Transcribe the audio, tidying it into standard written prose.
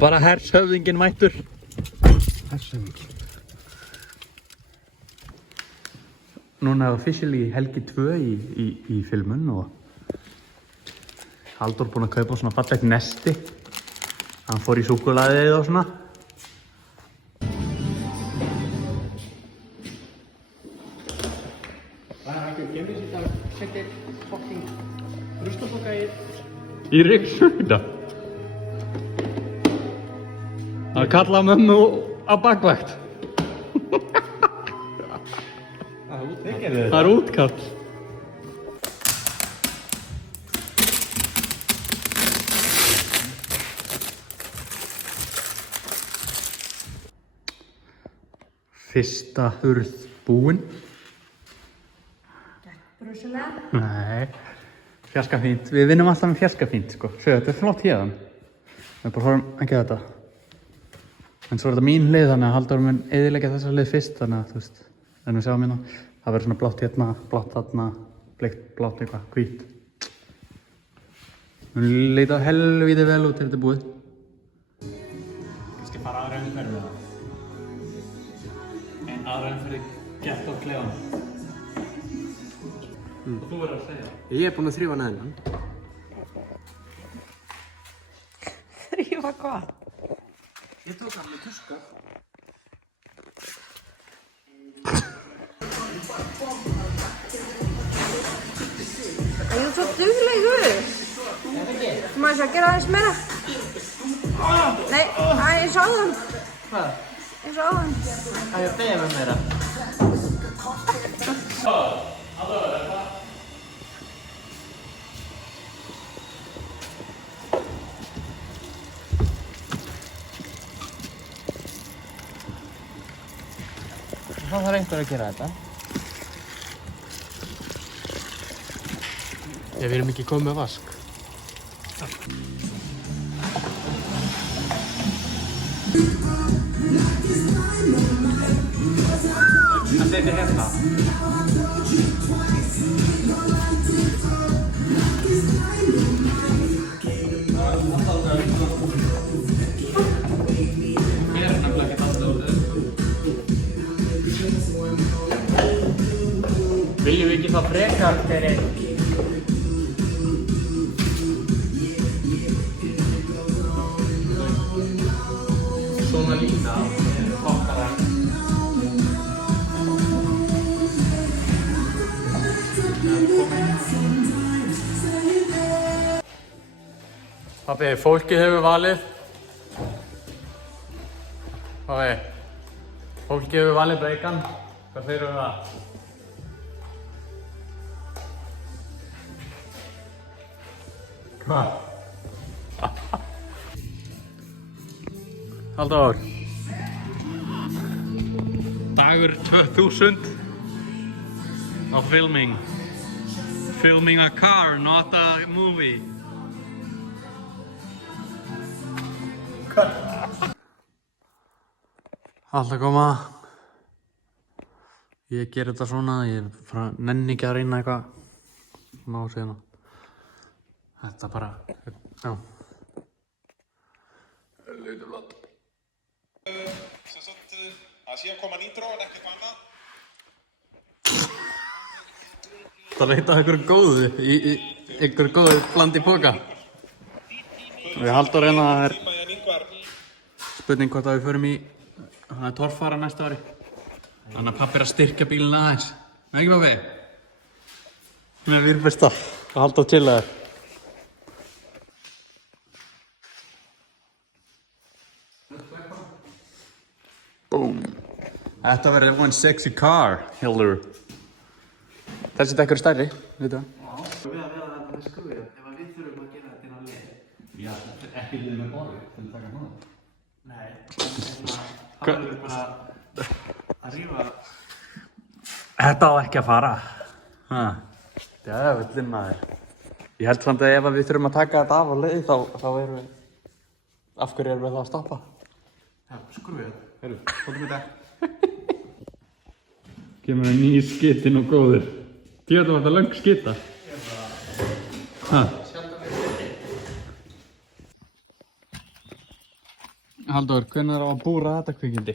Bara hershöfðinginn mættur. Hershöfðinginn. Núna er officially helgi 2 í filmun og Halldór búinn að kaupa svona fallegt nesti. Hann fór í súkkulaðið og svona. Ég myndi að setja fucking ruslapoka Í ryggsugnda. Það kalla mömmu á bakvægt. Það er útkall. Fyrsta hurð búin. Brúsulega? Nei, fjarskafínt. Við vinnum alltaf með fjarskafínt, sko. Sjö, þetta er flott hérðan. Við bara horfum ekki þetta. En svo er þetta mín hlið, þannig að Halldór mun eyðileggja þessa hlið fyrst, þannig að, þú veist, en við sjáum hérna. Það verður svona blátt hérna, blátt þarna, bleikt, blátt eitthvað, hvít. Mun leita helvíti vel út þegar þetta er búið. Kannski fara aðra umferð eða? En aðra umferð gett á klefann. Og þú verður að segja. Ég er búinn að þrífa neðan. Þrífa hvað? Ég tók hann með tuska. Ég er svo duglegur. Þú maður svo að gera aðeins meira. Nei, eins og áðan. Hvað? Eins og áðan. Það er að beða með meira. Það þarf einhver að gera þetta. Við erum ekki komið með vask. Það setja hérna. Viljum við ekki fá frekar fyrir svona lína okkar Pabbi, fólkið hefur valið. Pabbi, fólkið hefur valið bacon. Hvað segirðu um það? Hvað? Halldór. Dagur 2000 á filming. Filming a car, not a movie. Alltaf koma. Ég ger þetta svona, ég nenni ekki að reyna eitthvað. Má segja það. Þetta bara, já. Lítið flott. Það sé að koma nýtró en ekkert annað. Það leita einhverju góðu, einhverju góðu bland í póka. Við Halldór hérna, það er spurning hvort að við förum í torfara næsta ári. Þannig að pabbi er að styrkja bílinn aðeins. Nei ekki pabbi? Með výrbesta. Halldór chillaður. Boom. Þetta verður one sexy car, Hildur. Þessi dekkur er stærri, veitu það? Já. Við að vera þetta með skrúið, ef við þurfum að gera þetta inn á leið. Já, ekki við með borðið, til að taka hana. Nei, það verður bara að rífa. Þetta á ekki að fara. Djöfullinn maður. Ég held samt að ef við þurfum að taka þetta af á leið, þá erum við... Af hverju erum við þá að stoppa? Já, skrúið. Heyrðu, komum við þetta. Kemur það nýjir skitinn og góðir. Djöfull var þetta löng skitta. Halldór, hvenær á að búra þetta kvikindi?